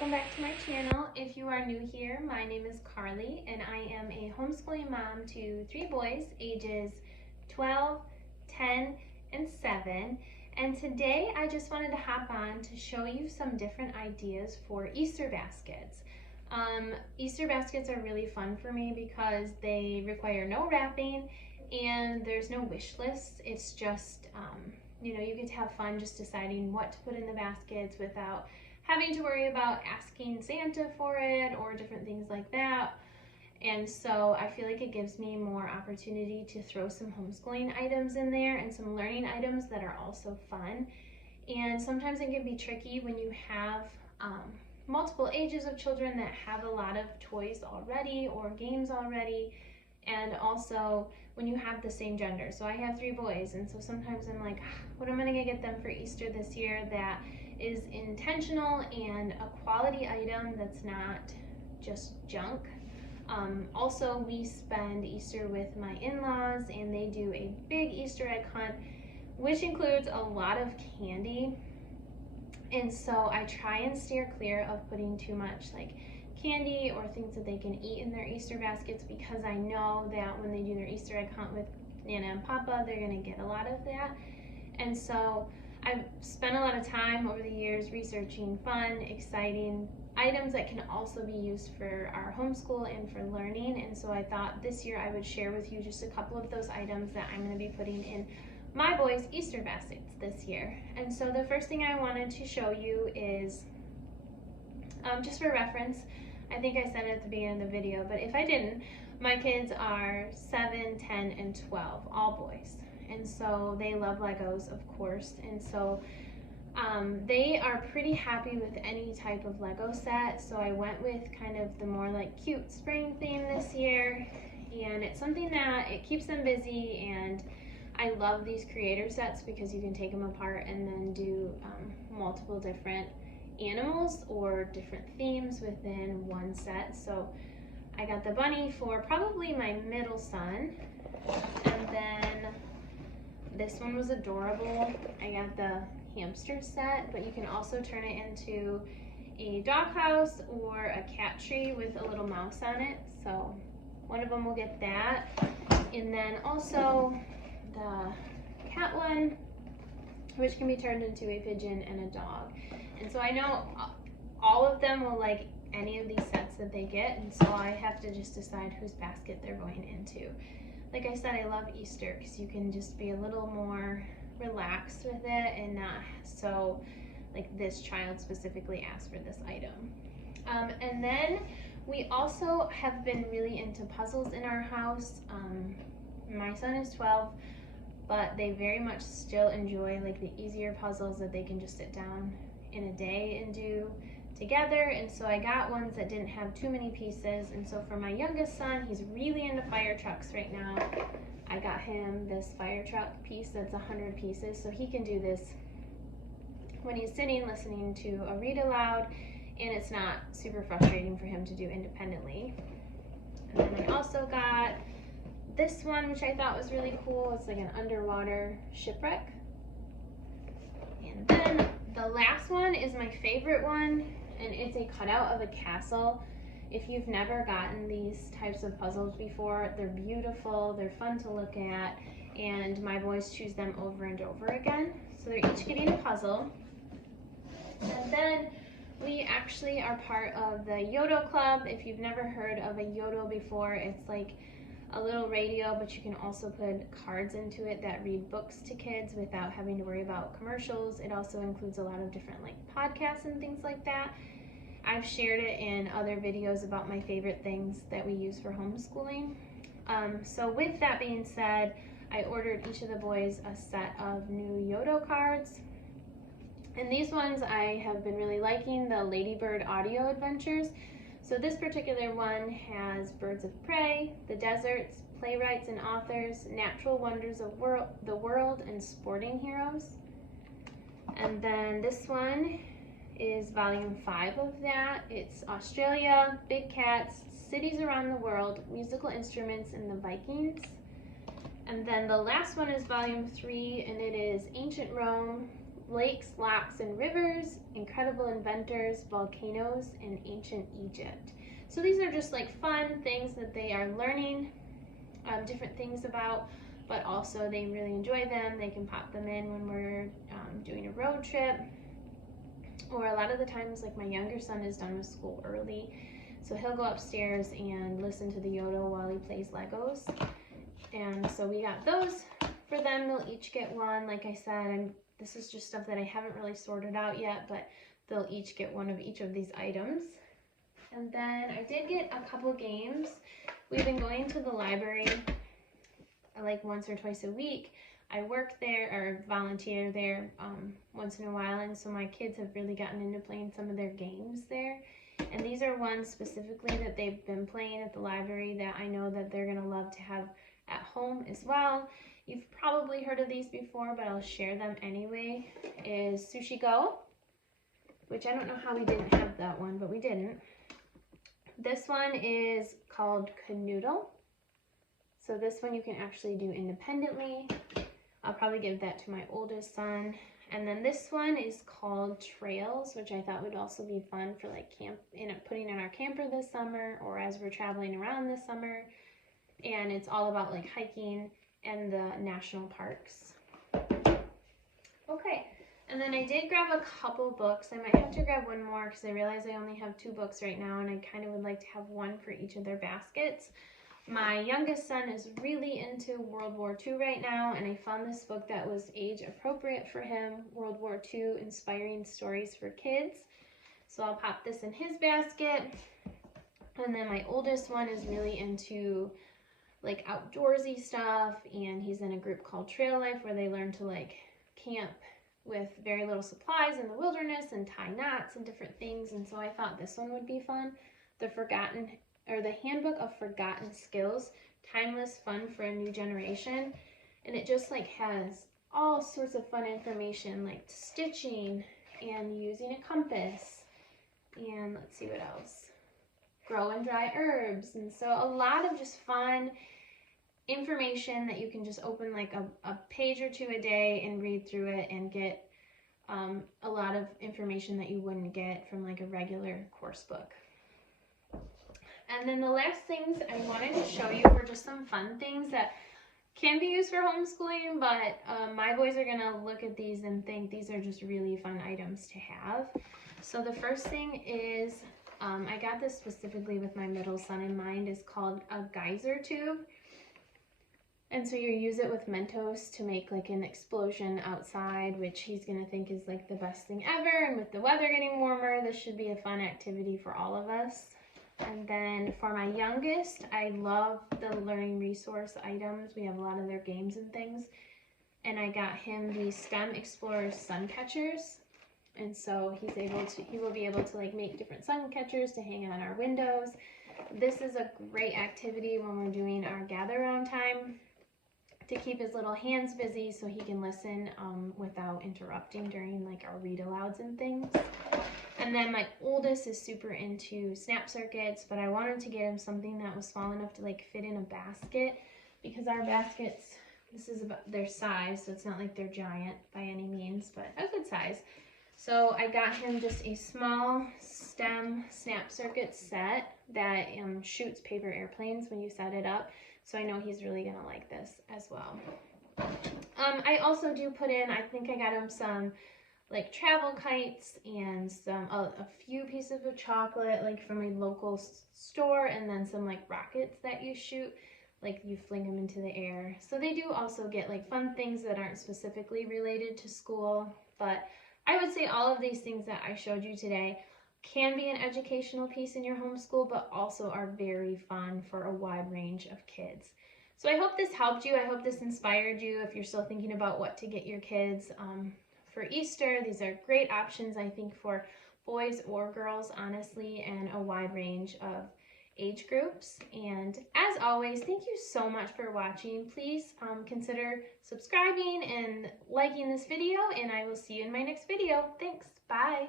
welcome back to my channel. If you are new here, my name is Carly and I am a homeschooling mom to 3 boys ages 12, 10, and 7. And today I just wanted to hop on to show you some different ideas for Easter baskets. Easter baskets are really fun for me because they require no wrapping and there's no wish list. It's just, you get to have fun just deciding what to put in the baskets without having to worry about asking Santa for it or different things like that. And so I feel like it gives me more opportunity to throw some homeschooling items in there and some learning items that are also fun. And sometimes it can be tricky when you have multiple ages of children that have a lot of toys already or games already, and also when you have the same gender. So I have 3 boys, and so sometimes I'm like, what am I gonna get them for Easter this year that is intentional and a quality item that's not just junk. Also, we spend Easter with my in-laws and they do a big Easter egg hunt, which includes a lot of candy. And so I try and steer clear of putting too much like candy or things that they can eat in their Easter baskets, because I know that when they do their Easter egg hunt with Nana and Papa, they're gonna get a lot of that. And so I've spent a lot of time over the years researching fun, exciting items that can also be used for our homeschool and for learning. And so I thought this year I would share with you just a couple of those items that I'm going to be putting in my boys' Easter baskets this year. And so the first thing I wanted to show you is, just for reference, I think I said it at the beginning of the video, but if I didn't, my kids are 7, 10, and 12, all boys. And so they love Legos, of course, and so they are pretty happy with any type of Lego set. So I went with kind of the more like cute spring theme this year, and it's something that it keeps them busy. And I love these creator sets because you can take them apart and then do multiple different animals or different themes within one set. So I got the bunny for probably my middle son, and then this one was adorable. I got the hamster set, but you can also turn it into a doghouse or a cat tree with a little mouse on it. So one of them will get that. And then also the cat one, which can be turned into a pigeon and a dog. And so I know all of them will like any of these sets that they get, and so I have to just decide whose basket they're going into. Like I said, I love Easter because you can just be a little more relaxed with it and not so like this child specifically asked for this item. And then we also have been really into puzzles in our house. My son is 12, but they very much still enjoy like the easier puzzles that they can just sit down in a day and do together. And so I got ones that didn't have too many pieces. And so for my youngest son, he's really into fire trucks right now. I got him this fire truck piece that's 100 pieces, so he can do this when he's sitting listening to a read aloud, and it's not super frustrating for him to do independently. And then I also got this one, which I thought was really cool. It's like an underwater shipwreck. And then the last one is my favorite one, and it's a cutout of a castle. If you've never gotten these types of puzzles before, they're beautiful, they're fun to look at, and my boys choose them over and over again. So they're each getting a puzzle. And then we actually are part of the Yodel Club. If you've never heard of a Yodel before, it's like a little radio, but you can also put cards into it that read books to kids without having to worry about commercials. It also includes a lot of different like podcasts and things like that. I've shared it in other videos about my favorite things that we use for homeschooling. So with that being said, I ordered each of the boys a set of new Yodel cards. And these ones I have been really liking, the Ladybird audio adventures. So this particular one has Birds of Prey, the deserts, playwrights and authors, natural wonders of the world, and sporting heroes. And then this one is volume 5 of that. It's Australia, big cats, cities around the world, musical instruments, and the Vikings. And then the last one is volume 3, and it is ancient Rome, lakes, locks, and rivers, incredible inventors, volcanoes, and ancient Egypt. So these are just like fun things that they are learning different things about, but also they really enjoy them. They can pop them in when we're doing a road trip, or a lot of the times, like my younger son is done with school early, so he'll go upstairs and listen to the Yodel while he plays Legos. And so we got those for them. They'll each get one. Like I said, and this is just stuff that I haven't really sorted out yet, but they'll each get one of each of these items. And then I did get a couple games. We've been going to the library like once or twice a week. I work there or volunteer there once in a while, and so my kids have really gotten into playing some of their games there. And these are ones specifically that they've been playing at the library that I know that they're gonna love to have at home as well. You've probably heard of these before, but I'll share them anyway. Is Sushi Go, which I don't know how we didn't have that one, but we didn't. This one is called Canoodle. So this one you can actually do independently. I'll probably give that to my oldest son. And then this one is called Trails, which I thought would also be fun for like putting in our camper this summer, or as we're traveling around this summer. And it's all about like hiking and the national parks. Okay, and then I did grab a couple books. I might have to grab one more because I realize I only have 2 books right now, and I kind of would like to have one for each of their baskets. My youngest son is really into World War II right now, and I found this book that was age appropriate for him, World War II Inspiring Stories for Kids. So I'll pop this in his basket. And then my oldest one is really into like outdoorsy stuff, and he's in a group called Trail Life where they learn to like camp with very little supplies in the wilderness and tie knots and different things. And so I thought this one would be fun. The Handbook of Forgotten Skills, Timeless Fun for a New Generation. And it just like has all sorts of fun information like stitching and using a compass, and let's see what else, grow and dry herbs. And so a lot of just fun information that you can just open like a page or 2 a day and read through it and get a lot of information that you wouldn't get from like a regular course book. And then the last things I wanted to show you were just some fun things that can be used for homeschooling, but my boys are gonna look at these and think these are just really fun items to have. So the first thing is, I got this specifically with my middle son in mind, is called a geyser tube. And so you use it with Mentos to make like an explosion outside, which he's gonna think is like the best thing ever. And with the weather getting warmer, this should be a fun activity for all of us. And then for my youngest, I love the learning resource items. We have a lot of their games and things. And I got him the STEM Explorers sun catchers. And so he will be able to like make different sun catchers to hang on our windows. This is a great activity when we're doing our gather around time to keep his little hands busy so he can listen without interrupting during like our read alouds and things. And then my oldest is super into snap circuits, but I wanted to get him something that was small enough to like fit in a basket, because our baskets, this is about their size, so it's not like they're giant by any means, but a good size. So I got him just a small STEM snap circuit set that shoots paper airplanes when you set it up. So I know he's really gonna like this as well. I also do put in, I think I got him some like travel kites and some a few pieces of chocolate like from a local store, and then some like rockets that you shoot, like you fling them into the air. So they do also get like fun things that aren't specifically related to school, but I would say all of these things that I showed you today can be an educational piece in your homeschool, but also are very fun for a wide range of kids. So I hope this helped you. I hope this inspired you if you're still thinking about what to get your kids for Easter. These are great options, I think, for boys or girls, honestly, and a wide range of age groups. And as always, thank you so much for watching. Please consider subscribing and liking this video, and I will see you in my next video. Thanks. Bye.